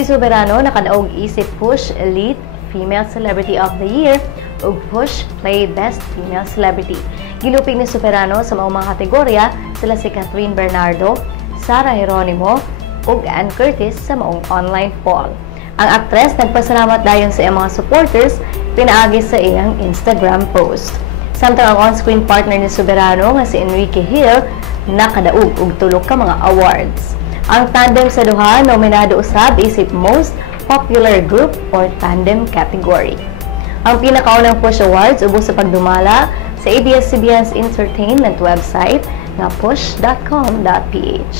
Si Soberano nakadaog isip Push Elite Female Celebrity of the Year ug Push Play Best Female Celebrity. Gilupig ni Soberano sa mga kategorya sila si Catherine Bernardo, Sara Geronimo ug Ann Curtis sa maong online poll. Ang aktres nagpasalamat dayon sa iyang mga supporters pinaagi sa iyang Instagram post. Samtang ang on-screen partner ni Soberano nga si Enrique Hill nakadaog og tulo ka mga awards. Ang tandem sa duha nominado usab isip Most Popular Group or Tandem category. Ang pinakaunang Push Awards ubos sa pagdumala sa ABS-CBN's entertainment website na push.com.ph.